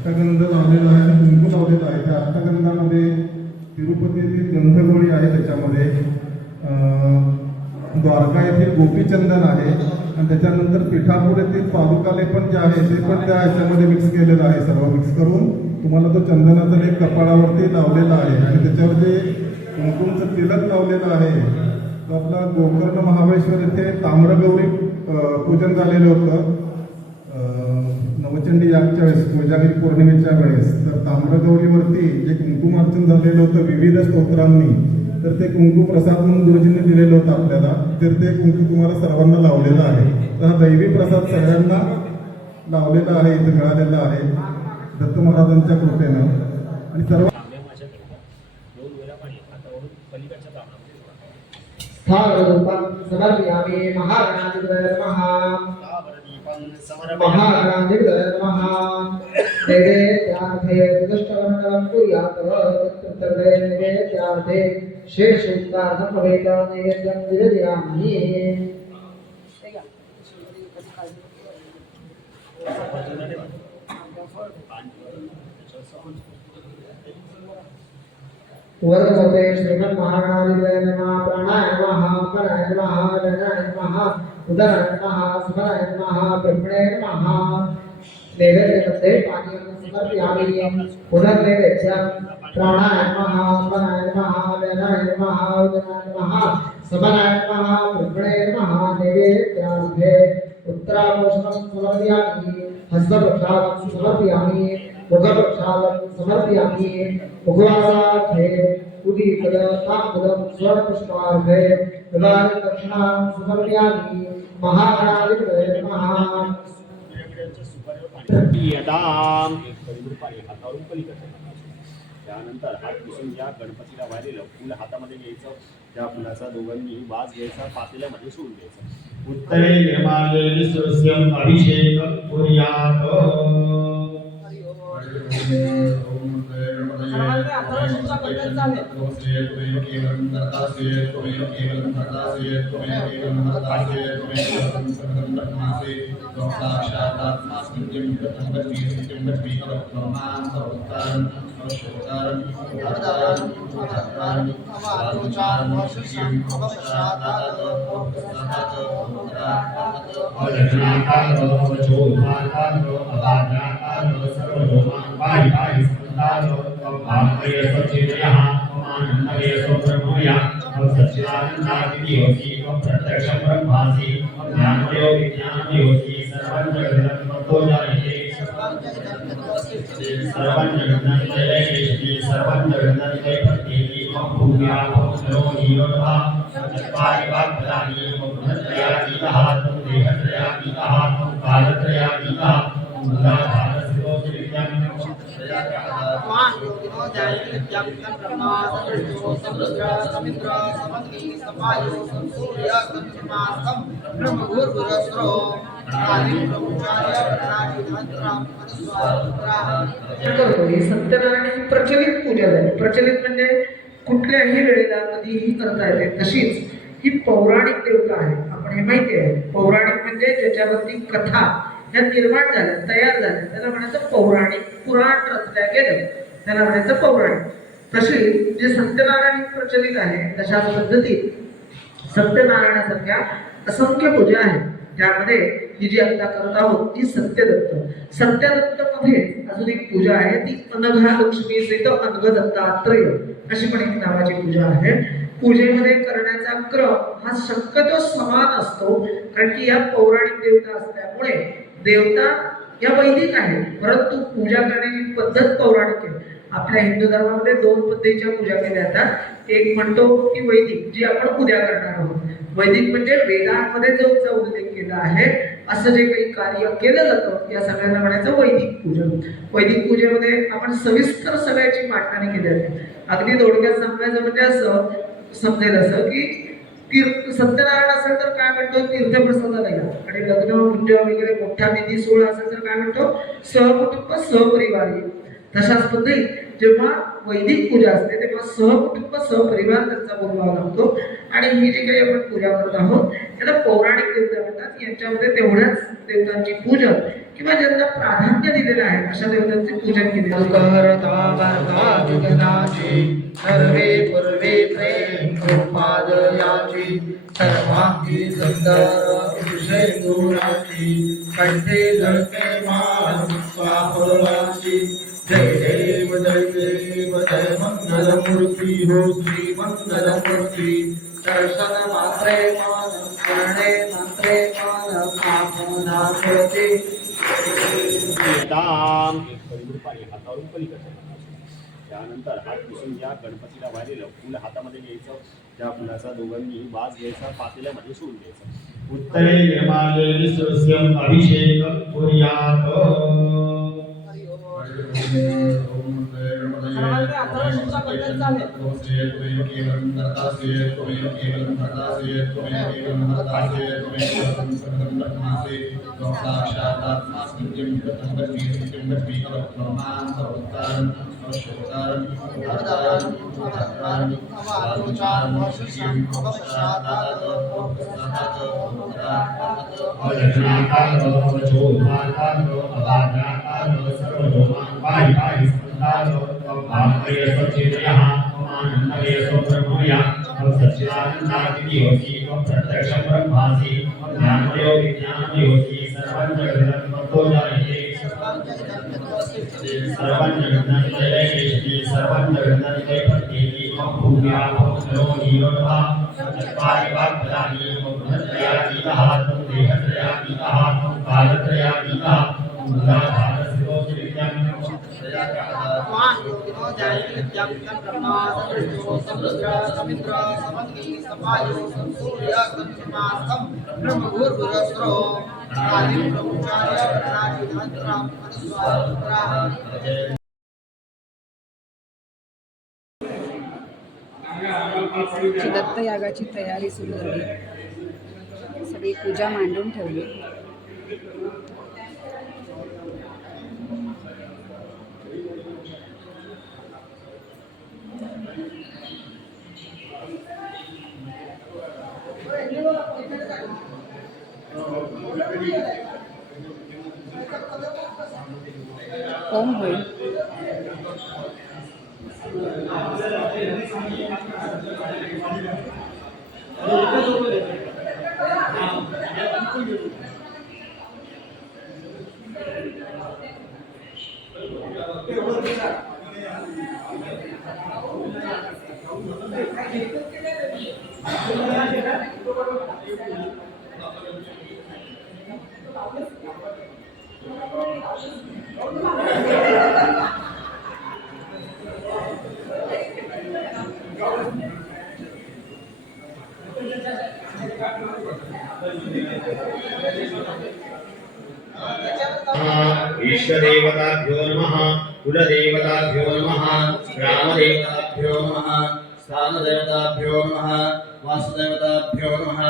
अष्टगंध लावलेला आहे, कुंकू लावलेला आहे. त्या अष्टगंधामध्ये तिरुपतीतील गंधगोळी आहे, त्याच्यामध्ये द्वारका येथील गोपीचंदन आहे आणि त्याच्यानंतर पिठापूर येथील पादुकालेपन जे आहे ते पण त्या ह्याच्यामध्ये मिक्स केलेलं आहे. सर्व मिक्स करून तुम्हाला तो चंदनाचा लेप कपाळावरती लावलेला आहे आणि त्याच्यावर जे कुंकुमचं तिलक लावलेलं आहे तो आपला गोकर्ण महाबळेश्वर येथे ताम्रगौरी पूजन झालेलं होतं नवचंडी यागच्या वेळेस, कोजागिरी पौर्णिमेच्या वेळेस. तर ताम्रगौरीवरती जे कुंकुमार्चन झालेलं होतं विविध स्तोत्रांनी, तर ते कुंकू प्रसाद म्हणून गुरुजींनी दिलेलं होतं आपल्याला. तर ते कुंकू तुम्हाला सर्वांना लावलेलं आहे. तर हा दैवी प्रसाद सगळ्यांना लावलेला आहे, इथे मिळालेला आहे दत्त महाराजांच्या कृपेनं. आणि सर्व समर्पयामि महागणाधिपतये नमः महागणाधिपतये नमः नैवेद्यार्थे दुष्टवर्णनं कुर्यात् तत्तदे नैवेद्यार्थे शेषोक्तार्थं भवेत् नैवेद्यं निवेदयामि वर्धते श्रीमन् महागणाधिपतये नमः प्राणाय नमः अपराय नमः गणाय नमः उदराय नमः समराय नमः ब्रह्मणे नमः नैवेद्यमध्ये पानीयं समर्पयामि उदरनैवेद्यं प्राणाय नमः अपराय नमः गणाय नमः उदराय नमः समराय नमः ब्रह्मणे नमः नैवेद्यार्थे उत्तराभूषणं समर्पयामि हस्तप्रक्षालं समर्पयामि मुखप्रक्षालं समर्पयामि मुखवासार्थे उदीपद ताम्बूलं स्वर्णपुष्पार्थे दक्षिणां समर्पयामि महागणाधिपतये नमः त्यानंतर हात पुसून ज्या गणपतीला वाहिलेलं फुल हातामध्ये घ्यायचं, त्या फुलाचा दोघांनी वास घ्यायचा, पातेल्यामध्ये सोडून द्यायचं. उत्तरे निर्माल्य स्वस्यम अभिषेक कुर्यात. सत्यनारायणाची प्रचलित पूजा झाली. प्रचलित म्हणजे कुठल्याही वेळेला कधीही करता येते. तशीच ही पौराणिक देवता आहे. आपण हे माहिती आहे, पौराणिक म्हणजे ज्याच्यावरती कथा ह्या निर्माण झाल्या, तयार झाल्या, त्याला म्हणायचं पौराणिक. पुराण रचल्या गेलं त्याला म्हणायचं पौराणिक. तशी जे सत्यनारायण प्रचलित आहे तशाच पद्धतीत सत्यनारायणासारख्या असंख्य पूजा आहेत. त्यामध्ये ही जी आता करत आहोत ती सत्यदत्त. सत्यदत्त मध्ये अजून एक पूजा आहे, ती अनघा लक्ष्मी सहित अनघ दत्तात्रय अशी पण एक नावाची पूजा आहे. पूजेमध्ये करण्याचा क्रम हा शक्यतो समान असतो, कारण की या पौराणिक देवता असल्यामुळे देवता या वैदिक आहेत, परंतु पूजा करण्याची पद्धत पौराणिक आहे. आपल्या हिंदू धर्मामध्ये दोन पद्धतीच्या पूजा केल्या जातात. एक म्हणतो की वैदिक, जी आपण उद्या करणार आहोत. वैदिक म्हणजे वेदांमध्ये जो उल्लेख केला आहे असं जे काही कार्य केलं जातं या सगळ्यांना म्हणायचं वैदिक पूजन. वैदिक पूजेमध्ये आपण सविस्तर सगळ्याची मांडणी केली जाते. अगदी थोडक्यात सांगायचं म्हणजे असं समजेल असं की सत्यनारायण असेल तर काय म्हणतो तीर्थप्रसादाला या, आणि लग्न पूजा वगैरे मोठा विधी सोहळा असेल तर काय म्हणतो सहकुटुंब सहपरिवार या. तशाच पद्धतीत जेव्हा वैदिक पूजा असते तेव्हा सहकुटुंब सहपरिवार त्यांचा बोलवावा लागतो. आणि ही जी काही आपण पूजा करत आहोत त्याला पौराणिक देवता म्हणतात. यांच्यामध्ये तेवढ्याच देवतांची पूजन किंवा ज्यांना प्राधान्य दिलेलं आहे अशा देवतांचे पूजन केले सर्वे पूर्वे प्रेम कृपादयाची सर्वांगी सुंदर विषय गुणाची कंठे धरते मान स्वापराची. जय देव जय देव जय मंगल मूर्ती हो श्री मंगल मूर्ती. दर्शन मात्रे मान करणे मात्रे मान आपणा करते. दाम एक परिगृप आणि हातावरून पलीकडच्या त्यानंतर हात पुसून या गणपतीला वाहिलेलं फुल हातामध्ये घ्यायचं. त्या फुलाचा दोघांनी वास घ्यायचा, पातेल्यामध्ये सोडून द्यायचं. उत्तरे निर्माल्ये सुरस्यम अभिषेक कुर्यात. दत्तयागाची तयारी सुरू झाली. सगळी पूजा मांडून ठेवली. होम होईल. इष्टदेवताभ्यो नमः, कुलदेवताभ्यो नमः, ग्रामदेवताभ्यो नमः, स्थानदेवताभ्यो नमः, वासुदेवताभ्यो नमः,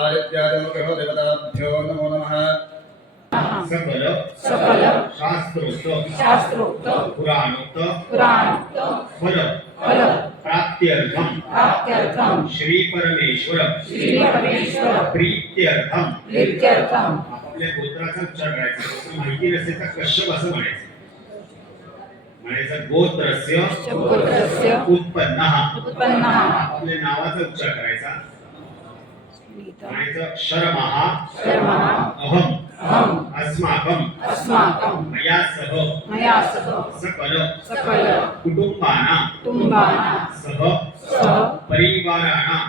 आदित्यादिग्रहदेवताभ्यो नमो नमः. सकल सकल शास्त्रोक्त पुराणोक्त फल प्राप्त्यर्थम श्री परमेश्वर प्रीत्यर्थम. आपल्या गोत्राचा उच्चार करायचा. माहिती नसेल तर कश्यप असं म्हणायचं. गोत्रस्य उत्पन्नः. आपल्या नावाचा उच्चार करायचा. म्हणायचं शर्मः अहम अस्माकं मया सह सकल कुटुंबानां सह परिवाराणां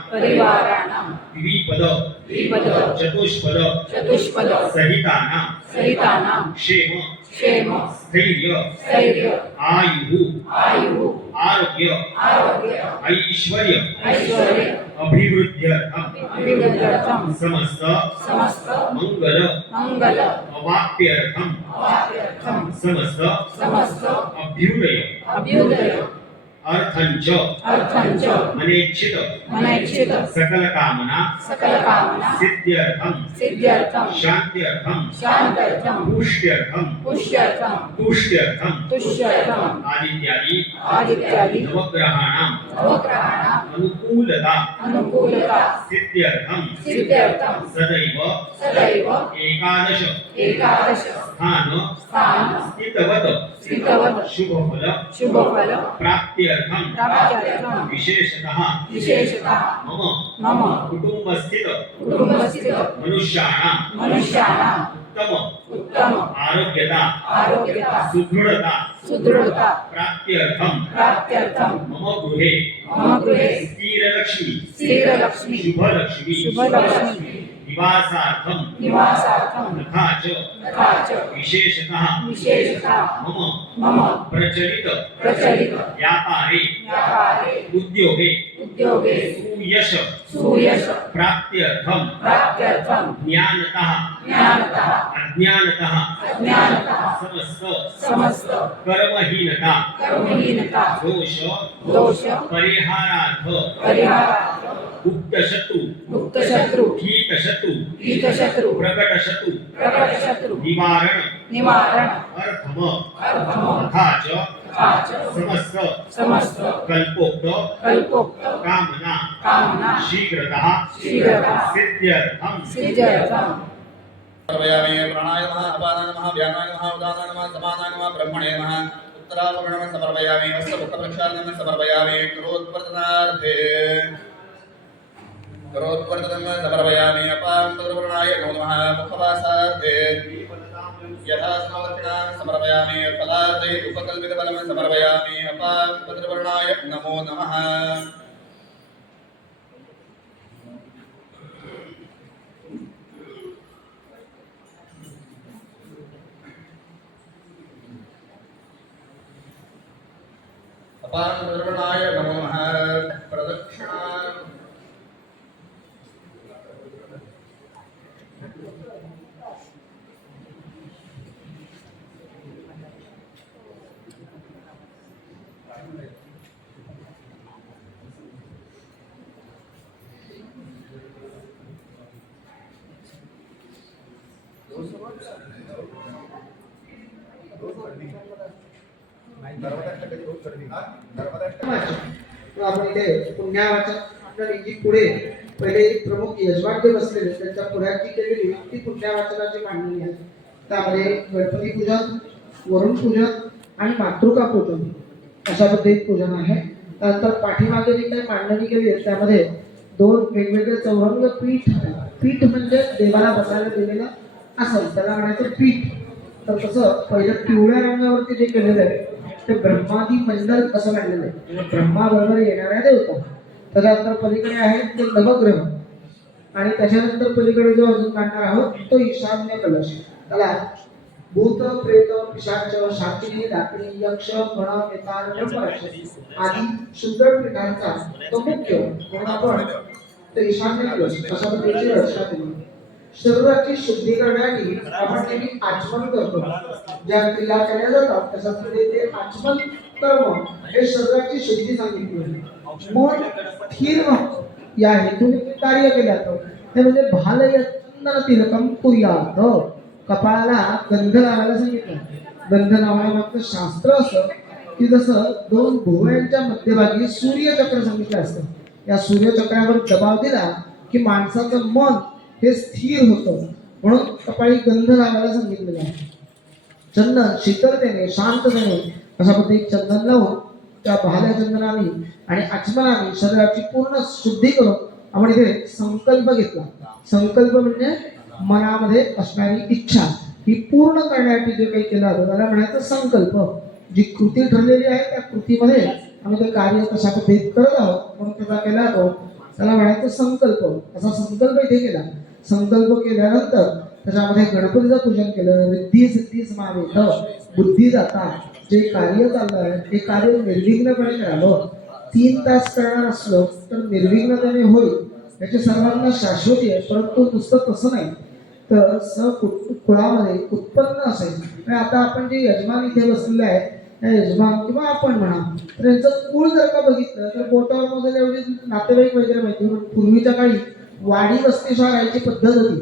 द्विपद द्विपद चतुष्पद चतुष्पद सहितानां सहितानां क्षेम क्षेम स्थैर्य स्थैर्य आयुः आयुः आरोग्य आरोग्य ऐश्वर्य ऐश्वर्य अभिवृद्ध्यर्थं अभिवृद्ध्यर्थं समस्त समस्त मंगल मंगल अवाप्यर्थं अवाप्यर्थं समस्त समस्त अभ्युदय अभ्युदय अर्थंच अर्थंच अनेच्छित मनैच्छित सकल कामना सकल कामना सिद्ध्यर्थं सिद्ध्यर्थं शांत्यर्थं शांत्यर्थं पुष्ट्यर्थं पुष्यर्थं तुष्ट्यर्थं तुष्यर्थं आदित्यादि आदित्यादि नवग्रहाणां नवग्रहाणाम् अनुकूलता अनुकूलता सिद्ध्यर्थं सिद्ध्यर्थं सदैव सदैव एकादश एकादश स्थान स्थान स्थितवत स्थितवत शुभफल शुभफल प्राप्त्यर्थं प्राप्त्यर्थं विशेषतः विशेषतः मम मम कुटुंबस्थित कुटुंबस्थित मनुष्याणां मनुष्याणाम् उत्तम उत्तम आरोग्यता आरोग्यता सुदृढता सुदृढता प्राप्त्यर्थं प्राप्त्यर्थं मम गृहे मम गृहे स्थिरलक्ष्मी स्थिरलक्ष्मी शुभलक्ष्मी शुभलक्ष्मी निवासार्थं निवासार्थं तथा च तथा च विशेषतः विशेषतः मम मम प्रचलित प्रचलित व्यापारे व्यापारे उद्योगे उद्योगे सुयश सुयश प्राप्त्यर्थं प्राप्त्यर्थं ज्ञानतः ज्ञानतः अज्ञानतः अज्ञानतः समस्त समस्त कर्महीनता कर्महीनता दोष दोष परिहारार्थ परिहारार्थ गुप्तशत्रु गुप्तशत्रु हीतशत्रु हितशत्रु प्रकटशत्रु प्रकटशत्रु निवारण निवारण अर्थम अर्थम तथा च तथा च समस्त समस्त कल्पोक्त कल्पोक्त कामना कामना शीघ्रतः शीघ्रतः सिद्ध्यर्थं सिद्ध्यर्थं सर्वयामे प्राणाय नमः अपानाय नमः व्यानाय नमः उदानाय नमः समानाय नमः ब्रह्मणे नमः उत्तरापणं समर्पयामि हस्तमुखप्रक्षालनं समर्पयामि करोत्वर्तनार्थे करोत्वर्तनं समर्पयामि अपां तदुर्वर्णाय नमो नमः मुखवासार्थे यथा समर्पणां समर्पयामि फलार्थे उपकल्पितफलं समर्पयामि अपां तदुर्वर्णाय नमो नमः अपां तदुर्वर्णाय नमो नमः प्रदक्षिणा आपण इथे पुण्यावाचन मंडळी जी पुढे पहिले प्रमुख यजमान जे बसलेले त्यांच्या पुढ्याची केलेली ती पुण्यावाचनाची मांडणी आहे. त्यामध्ये गणपती पूजन, वरुण पूजन आणि मातृका पूजन अशा पद्धतीत पूजन आहे. त्यानंतर पाठीमागे जी काही मांडणी केली आहे त्यामध्ये दोन वेगवेगळे चौरंग पीठ, पीठ म्हणजे देवाला बसायला दिलेलं असं त्याला म्हणायचं पीठ. तर तसं पहिलं पिवळ्या रंगावरती जे केलेलं आहे ते ब्रह्मादी मंडल असं मांडलेलं आहे. म्हणजे ब्रह्माबरोबर येणाऱ्या देवता. त्याच्यानंतर पलीकडे आहेत ते नवग्रह आणि त्याच्यानंतर पलीकडे जो अजून मांडणार आहोत तो ईशान्य कलश. त्याला भूत, प्रेत, पिशाच, शाकिनी, डाकिनी, यक्ष, गण, वेताळ, ब्रह्मराक्षस आदी सुंदर पीठांचा तो मुख्य म्हणून आपण तो ईशान्य कलश अशा पद्धतीची रचना केली. शरीराची शुद्धी करण्यासाठी आपण नेहमी आचमन करतो. ज्या क्रिया केल्या जातात त्याच्यामध्ये ते आचमन कर्म हे शरीराची शुद्धी सांगितली. मन स्थिर या हेतूने कार्य केलं जातं. ते म्हणजे भालयत्न तिलकम कुर्यात. कपाळाला गंध लावायला सांगितलं. गंध लावणं मागचं शास्त्र असं की जसं दोन भुवयांच्या मध्यभागी सूर्यचक्र सांगितलं असतं. या सूर्यचक्रावर दबाव दिला की माणसाचं मन हे स्थिर होतं. म्हणून कपाळी गंध लावायला सांगितलेलं आहे. चंदन शीतलतेने, शांततेने अशा पद्धतीने चंदन लावून त्या भाल्या चंदनाने आणि आचमनाने शरीराची पूर्ण शुद्धी करून आपण इथे संकल्प घेतला. संकल्प म्हणजे मनामध्ये असणारी इच्छा ही पूर्ण करण्यासाठी जे काही केलं जातं त्याला म्हणायचं संकल्प. जी कृती ठरलेली आहे त्या कृतीमध्ये आम्ही ते कार्य कशा पद्धतीत करत आहोत म्हणून त्याचा केला जातो. त्याला म्हणायचं संकल्प. असा संकल्प इथे केला. संकल्प केल्यानंतर त्याच्यामध्ये गणपतीचं पूजन केलं. रिद्धी सिद्धी समावेश बुद्धी जाता जे कार्य चाललं आहे ते कार्य निर्विघ्नपणे करावं. 3 तास करणार असलो तर निर्विघ्नतेने होईल याची सर्वांना शाश्वती आहे. परंतु नुसतं तसं नाही तर कुळामध्ये उत्पन्न असेल. आणि आता आपण जे यजमान इथे बसलेले आहेत त्या यजमान किंवा आपण म्हणा तर यांचं कुळ जर का बघितलं तर बोटावर मोजेल एवढे नातेवाईक वगैरे माहिती. पूर्वीच्या काळी वाडी वस्तीशाळा राहायची पद्धत होती.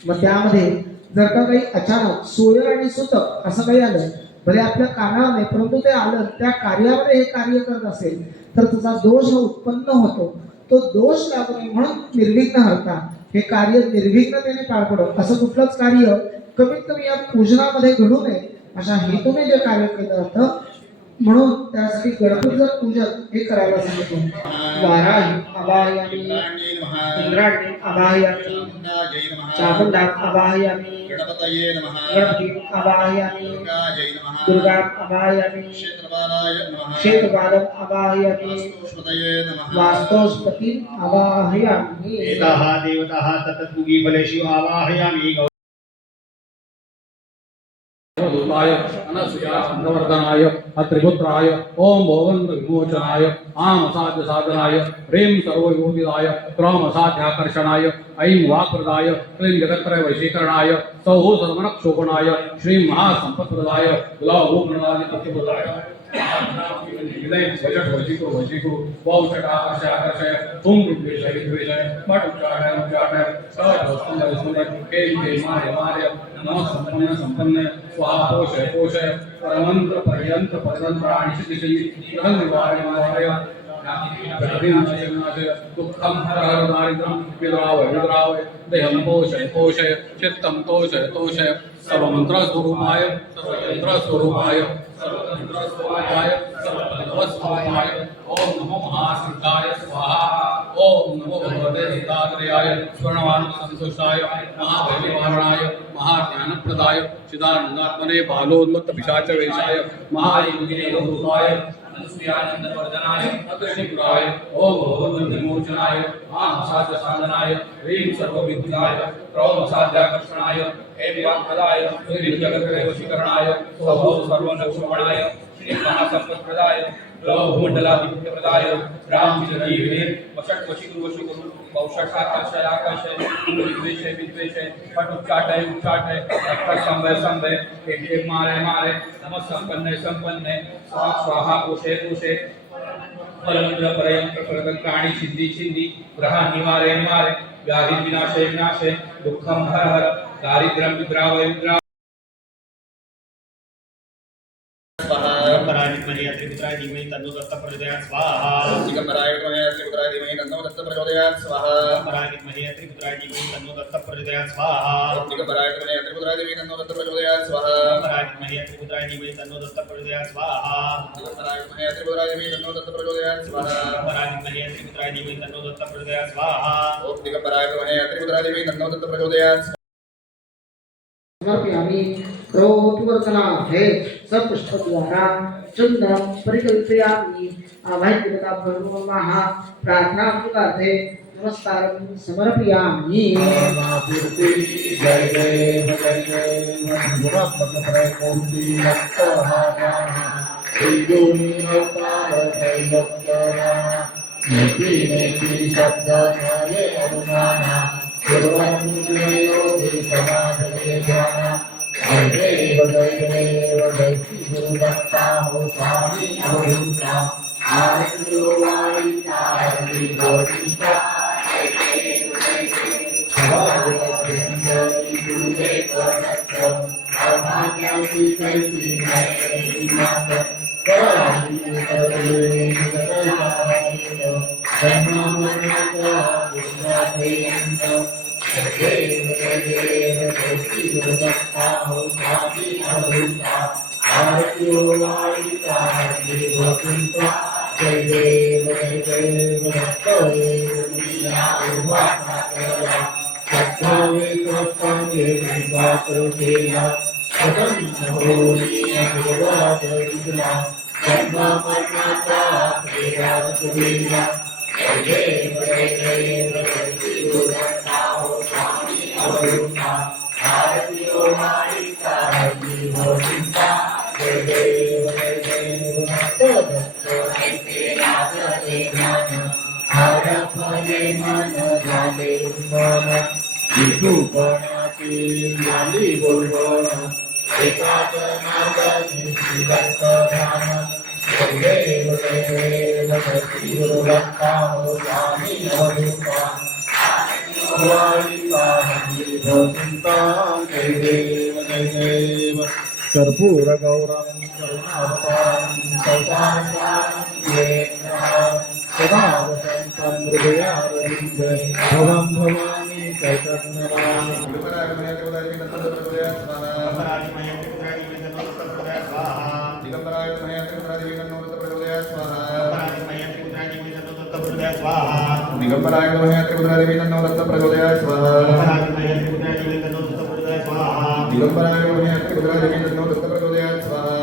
मग त्यामध्ये जर का काही अचानक सोयर आणि सुतक असं काही आलं भले आपल्या कानावर नाही परंतु ते आलं त्या कार्यामध्ये हे कार्य करत असेल तर त्याचा दोष उत्पन्न होतो. तो दोष लागू नये म्हणून निर्विघ्न हरता हे कार्य निर्विघ्नतेने पार पडत. असं कुठलंच कार्य कमीत कमी या पूजनामध्ये घडू नये अशा हेतूने जे कार्य केलं जातं म्हणून त्यासाठी गणपतीचं पूजन हे करायला सांगतो. वाराही आवाहयामी, इंद्राणी आवाहयामी, चामुंडा आवाहयामी, गणपतये नमः, गणपती आवाहयामी, दुर्गायै नमः, दुर्गा आवाहयामी, क्षेत्रपालाय नमः, क्षेत्रपालम आवाहयामी, वास्तुस्पतये नमः, वास्तोस्पती आवाहयामी. एताः देवताः तत्तद्भुगी फलेषु आवाहयामि. दूताय अनसूया चंद्रवर्धनाय अत्रिपुत्राय ओम भोगंत विमोचनाय आम साध्य साधनाय ह्रीं सर्वयोगिदाय क्रम साध्याकर्षणाय ऐं वाक्प्रदाय क्लीं जगत्त्रय वशीकरणाय सौः सर्वनक्षोपणाय श्रीं महासंपत्प्रदाय लौभूमृणादि प्रतिपुत्राय विलय वजट वशीको वशीको वौषटाकर्षय आकर्षय तुम विद्वेषय विद्वेषय मठ उच्चाटय उच्चाटय सहज सुंदर सुंदर हे मार्य मार्य नमः संपन्न संपन्न स्वाहा पोषय पोषय परमंत्र पर्यंत्र परतंत्र आणि सिद्धिशयी प्रथम निवारय निवारय दुःखं हर दारिद्र्यं विद्रावय विद्रावय देहं पोषय पोषय चित्तं तोषय तोषय सर्वमन्त्रस्वरूपाय सर्वयन्त्रस्वरूपाय सर्वतन्त्रस्वरूपाय सर्वतन्त्रस्वरूपाय ओम नमो महासिद्धाय स्वाहा ओम नमो भगवते दत्तात्रेयाय स्वर्णवान संतोषाय महाभैरवाणाय महाज्ञानप्रदाय चिदानंदात्मने बालोन्मत्त पिशाच वेशाय महायोगिने रूपाय अनुसूयानंदवर्धनाय अग्रशिखराय ओम भगवन्त विमोचनाय आम साध्य साधनाय ह्रीं सर्वविद्याय क्रौम साध्याकर्षणाय ऐं वाक्प्रदाय क्लीं जगत्त्रय वशीकरणाय सौः सर्वनक्षोपणाय श्री महासंपत्प्रदाय लौभूमण्डलाधिपत्यप्रदाय रामचन्द्रजीविने वषट् वशीकुरु वशीकुरु वौषटाकर्षय आकर्षय विद्वेषय विद्वेषय पट उच्चाटय उच्चाटय अक्षर संभय संभय एक मारे मारे नमः संपन्ने संपन्ने स्वाहा स्वाहा पोषे पोषे परमंत्र परयंत्र परतंत्राणि सिद्धि सिद्धि ग्रह निवारे निवारे व्याधि विनाशे विनाशे दुःखं हर हर दारिद्र्यं विद्रावय विद्रावय. पराजितमहे त्रिपुत्राय धीमहि तन्नो दत्तः प्रचोदयात् स्वाहा. दिगंबराय नमः, त्रिपुत्राय धीमहि तन्नो दत्तः प्रचोदयात् स्वाहा. पराजितमहे त्रिपुत्राय धीमहि तन्नो दत्तः प्रचोदयात् स्वाहा. दिगंबराय नमः, त्रिपुत्राय धीमहि तन्नो दत्तः प्रचोदयात् स्वाहा. पराजितमहे त्रिपुत्राय धीमहि तन्नो दत्तः प्रचोदयात् स्वाहा. दिगंबराय नमः, त्रिपुत्राय धीमहि तन्नो दत्तः प्रचोदयात् स्वाहा. पराजितमहे त्रिपुत्राय धीमहि तन्नो दत्तः प्रचोदयात् स्वाहा. ओम दिगंबराय नमः, त्रिपुत्राय धीमहि तन्नो दत्तः प्रचोदयात् स्वाहा. समर्पयामि क्रोधवर्तना हे सपुष्प द्वारा चंदन परिकल्पयामि आवाह्यता भगवान् प्रार्थना पुकारते नमस्कार समर्पयामि. जय जय भजय जय गुणात्मक त्रयमूर्ति श्रीयोनि अवतार दैवक्तरा नीति नीति शब्द न्याय अनुमाना सर्वमुदेयोधि समाधये ध्याना जय देव जय श्री गुरु दत्ता हो स्वामी अवधूता आरती वाईता हरि गोविंदा जय देव जय देव सत्तावे सत्तावे बात केला स्वतंत्र होली अभिवाद दिला जन्मा मरणाचा प्रेरात केला कर्पूर गौरं करुणावतारं सदा वसन्तं हृदयारविन्दे भवं भवानी कैतन्यवान् दिगंबराय नमः त्रिपुरादेवी तन्नो दत्त प्रचोदयात् स्वाहा दिगंबराय नमः त्रिपुरादेवी तन्नो दत्त प्रचोदयात् स्वाहा दिगंबराय नमः त्रिपुरादेवी तन्नो दत्त प्रचोदयात् स्वाहा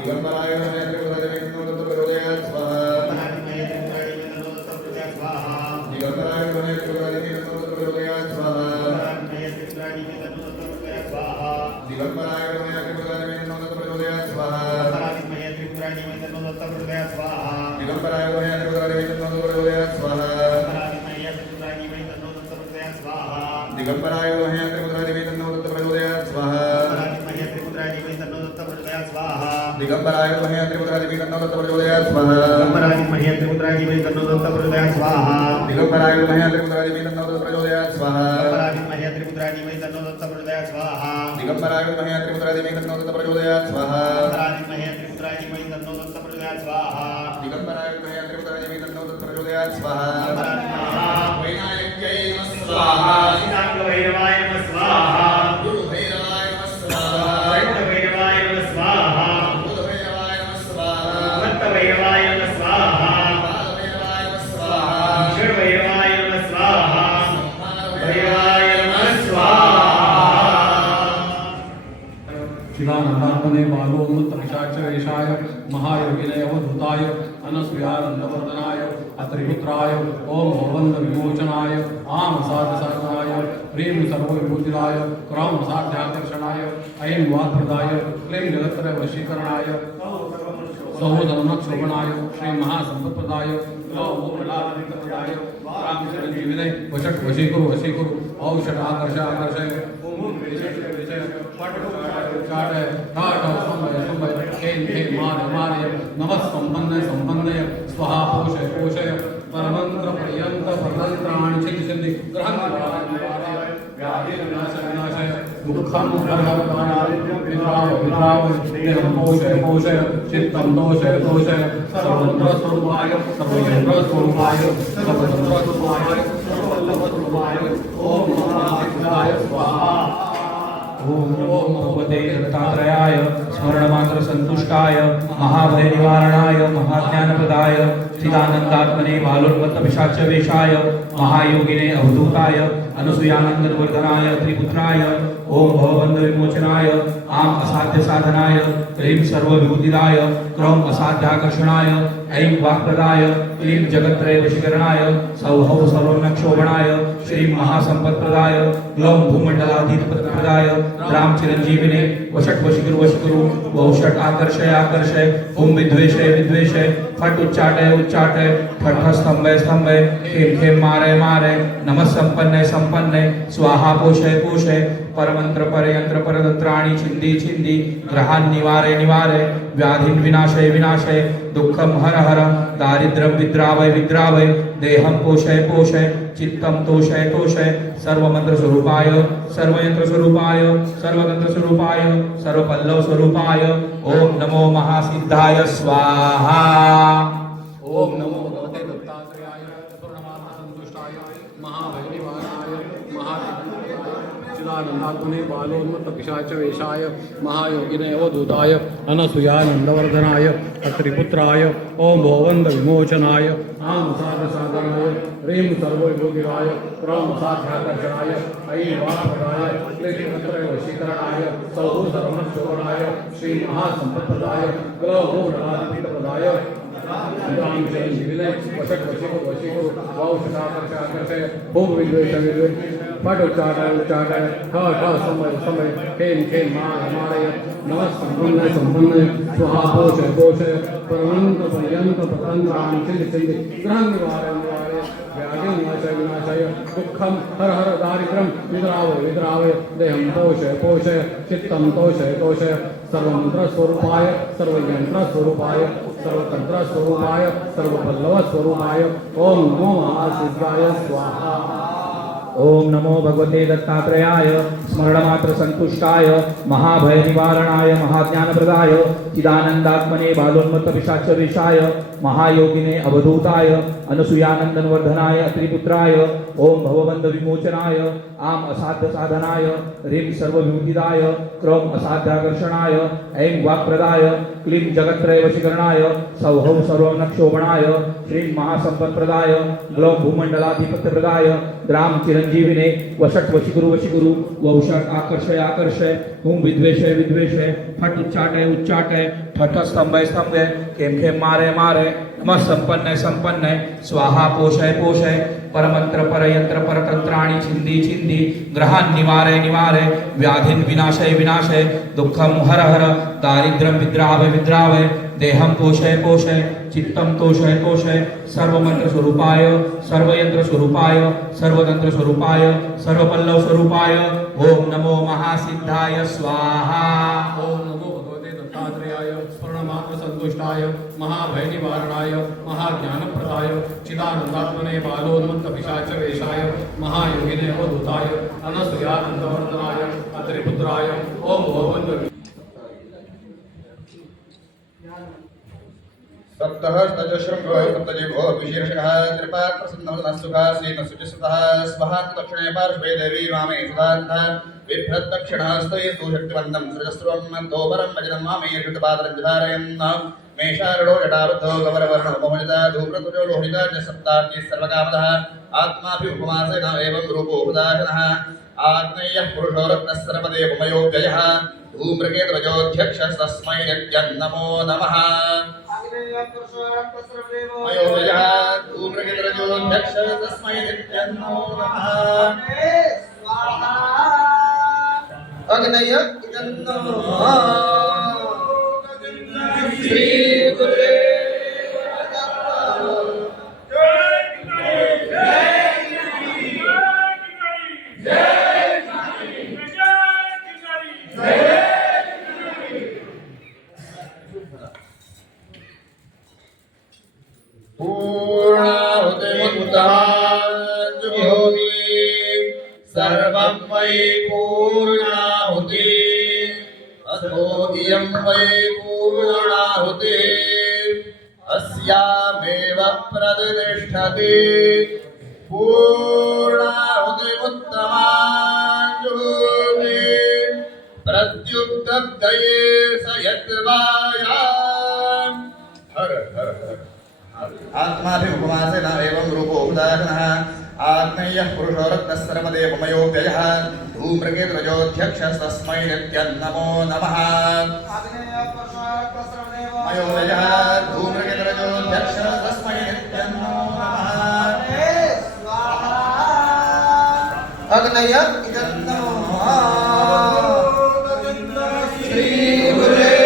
दिगंबराय नमः त्रिपुरादेवी तन्नो दत्त प्रचोदयात् स्वाहा दिगंबराय नमः त्रिपुरादेवी तन्नो दत्त प्रचोदयात् स्वाहा दिगंबराय नमः त्रिपुरादेवी तन्नो दत्त प्रचोदयात् स्वाहा दिगंबराय नमः त्रिपुरादेवी तन्नो दत्त प्रचोदयात् स्वाहा दिगंबराय नमः त्रिपुरादेवी तन्नो दत्त प्रचोदयात् स्वाहा दिगंबराय नमः त्रिपुरादेवी तन्नो दत्त प्रचोदयात् स्वाहा दिगंबराय नमः त्रिपुरादेवी तन्नो दत्त प्रचोदयात् स्वाहा दिगंबराय नमः त्रिपुरादेवी तन्नो दत्त प्रचोदयात् स्वाहा वैनायक्यै नमः स्वाहा भैरवाय नमः स्वाहा गुरु भैरवाय नमः स्वाहा भैरवाय नमः स्वाहा बुध भैरवाय नमः स्वाहा भक्त भैरवाय नमः स्वाहा बाल भैरवाय नमः स्वाहा क्षण भैरवाय नमः स्वाहा संहार भैरवाय नमः स्वाहा शिवानंदात्मने बालोन्मत्त पिशाच वेशाय महायोगिने अवधूताय अनसूयानंदवर्धनाय अत्रिपुत्राय ओम भवंद विमोचनाय आम साधसाधनाय प्रेम सर्वविभूतिदाय क्रम साध्याकर्षणाय ऐं वाप्रदाय क्लीं जगत्त्रय वशीकरणाय सहोदरनक्षोभणाय श्री महासंपत्प्रदाय प्रदाय रामचरणजीविने वशट वशीकुरु औषध आकर्ष आकर्षय नमः संपन्नय स्वाहा पोषय परमंत्र पर्यंत परतंत्राणि सिद्धि ग्रहण व्याधि विनाशय दुःखं पोषय चित्तं दोषय सर्वतंत्रस्वरूपाय सर्वयंत्रस्वरूपाय सर्वतंत्रस्वरूपाय सर्ववल्लभस्वरूपाय ओम नमः सिद्धाय स्वाहा ओम भगवते दत्तात्रेयाय स्मरणमात्र संतुष्टाय महाभयनिवारणाय महाज्ञानप्रदाय चिदानंदात्मने बालोन्मत्त पिशाच वेशाय महायोगिने अवधूताय अनसूयानंदवर्धनाय त्रिपुत्राय ओम भवबंध विमोचनाय आम असाध्य साधनाय क्लीं सर्वविभूतिदाय क्रम असाध्याकर्षणाय ऐं वाक्प्रदाय क्लीं जगत्त्रय वशीकरणाय सौहौ सर्वनक्षोभणाय श्री महासंपत्प्रदाय ग्लौं भूमंडलाधीतप्रदाय राम चिरंजीविने वशट वशीकुरु वौषट आकर्षय ओम विद्वेषय फट उच्चाटय फट स्तंभय खेम मारे नमः संपन्ने स्वाहा पोषय परमंत्र परयंत्र परतंत्राणि छिंदी ग्रहान् निवारे व्याधिन् विनाशय दुःखं हर दारिद्र्यं विद्रावय देहं पोषय चित्तं तोषय सर्वमंत्रस्वरूपाय सर्वयंत्रस्वरूपाय सर्वतंत्रस्वरूपाय सर्वपल्लवस्वरूपाय ओम नमो महासिद्धाय स्वाहा ओम नमो भगवते दत्तात्रेयाय स्मरणमात्र संतुष्टाय महाभयनिवारणाय चिदानंदात्मने बालोन्मत्त पिशाच वेशाय महायोगिने अवधूताय अनसूयानंदवर्धनाय अत्रिपुत्राय ओम भवंद विमोचनाय आम साधसाधनाय ह्रीं सर्वविभूतिराय क्रम साध्याकर्षणाय ऐं वाक्प्रदाय क्लीं जगत्त्रय वशीकरणाय सौहृदरमणशोभनाय श्री महासंपत्प्रदाय ग्लौभूषणादिप्रदाय राम शरण विलय वशक वशीकुरु वावशकाकर्षय ओम विद्वेष पट उच्चाटय ठ समय खेन मारय नमः संपन्न स्वाहा पोषय परमंत पर्यंत पतंत्राण चिंद ग्रहण निवारय व्याधि विनाशाय दुःखम हर दारिद्र्यं विद्रावय देहं पोषय चित्तं तोषय सर्वमंत्रस्वरूपाय सर्वयंत्रस्वरूपाय सर्वतंत्रस्वरूपाय सर्वपल्लवस्वरूपाय ओम नमो महासिद्धाय स्वाहा। ओम नमो भगवते दत्तात्रेयाय स्मरणमात्र संतुष्टाय महाभय निवारणाय महाज्ञानप्रदाय चिदानंदात्मने बालोन्मत्त पिशाच विषाय महायोगिने अवधूताय अनसुयानंदन वर्धनाय त्रिपुत्राय ओम भवबंध विमोचनाय आम असाध्य साधनाय ह्रीं सर्वविमुखिदाय क्रम असाध्याकर्षणाय ऐं वाक्प्रदाय क्लीं जगत्त्रय वशीकरणाय सौहौ सर्वनक्षोभणाय श्रीं महासंपत्प्रदाय ग्लौं भूमंडलाधिपत्यप्रदाय द्राम चिरंजीविने वशट वशीकुरु वौषट आकर्षय हुं विद्वेषय फट उच्चाटय ठठ स्तंभय खेम मारे नमः संपन्न स्वाहा पोषय परमंत्र परयंत्र परतंत्राणि छिंदी ग्रहान् निवारय व्याधिन् विनाशय दुःखं हर दारिद्र्यं विद्रावय देहं पोषय चित्तं तोषय सर्वमंत्र स्वरूपाय सर्वयंत्र स्वरूपाय सर्वतंत्र स्वरूपाय सर्वपल्लव स्वरूपाय ओम नमो महासिद्धाय स्वाहा। ओम नमो भगवते दत्तात्रेयाय स्मरणमात्र संतुष्टाय महाभय निवारणाय महाज्ञानप्रदाय चिदानंदात्मने बालोन्मत्त पिशाच वेशाय महायोगिने अवधूताय अनसुयानंदवर्धनाय अत्रिपुत्राय ओम भवबंध सप्तः तजश्रृंगो सप्तजिभो विशीर्षकः त्रिपात् प्रसन्नवदनः सुखासीन सुचिस्वतः स्वहा दक्षिणे पार्श्वे देवी वामे सुधान्तः बिभ्रद्दक्षिणहस्तये सुशक्तिवन्तं सृजस्रवं दोपरं भजनं वामे ऋतुपादरञ्जधारयन् मेषारूढो जटाबद्धो गवरवर्णो मोहनिता धूम्रतुजो लोहिता च सप्तार्ची सर्वकामदः आत्माभिमुपमासेन एवं रूपो उदाहरणः आग्नेयः पुरुषो रत्नः सर्वदे उपमयोऽव्ययः धूम्रकेतुरजोऽध्यक्षस्तस्मै नित्यन्नमो नमः। मयोव्ययः धूम्रकेतुरजोऽध्यक्षस्तस्मै नित्यन्नमो नमः। अग्नय इदन्नो श्री सर्वं वै पूर्णाहुति अथो इयं वै पूर्णाहुति अस्यामेव प्रतिष्ठति पूर्णाहुतिमुत्तमाञ्जुते प्रत्युक्तदये स यद्वायाम् हर आत्माभिमुपमासेन एवं रूपो उदाहरणः आग्नेयः पुरुषो रत्नः सर्वदेवमयोऽव्ययः धूम्रकेतुरजोऽध्यक्षस्तस्मै नित्यन्नमो नमः। मयोव्ययः धूम्रकेतुरजोऽध्यक्षस्तस्मै नित्यन्नमो नमः। अग्नय इदन्नो श्री गुरुदेव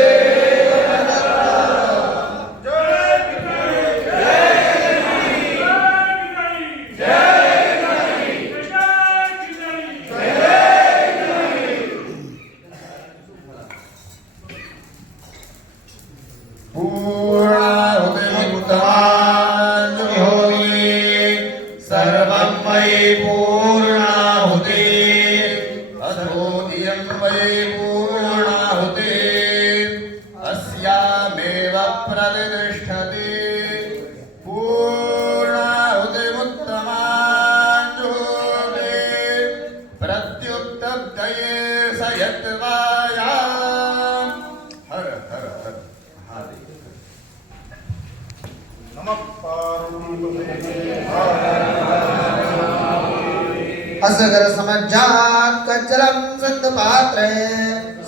सर्वं वै पूर्णाहुति अथो इयं वै पूर्णाहुति अस्यामेव प्रतिष्ठति पूर्णाहुतिमुत्तमाञ्जुते प्रत्युक्तदये स यद्वायाम् हर महादेव। नमः असगर समज्जात कज्जलम संत पात्रे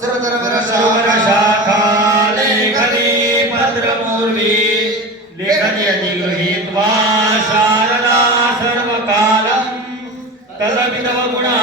सर्वधर्म शाखा लेखनी पत्रमूर्वी लेखनी अधिगृहीत्वा शारदा सर्वकालं तदपि तव गुणा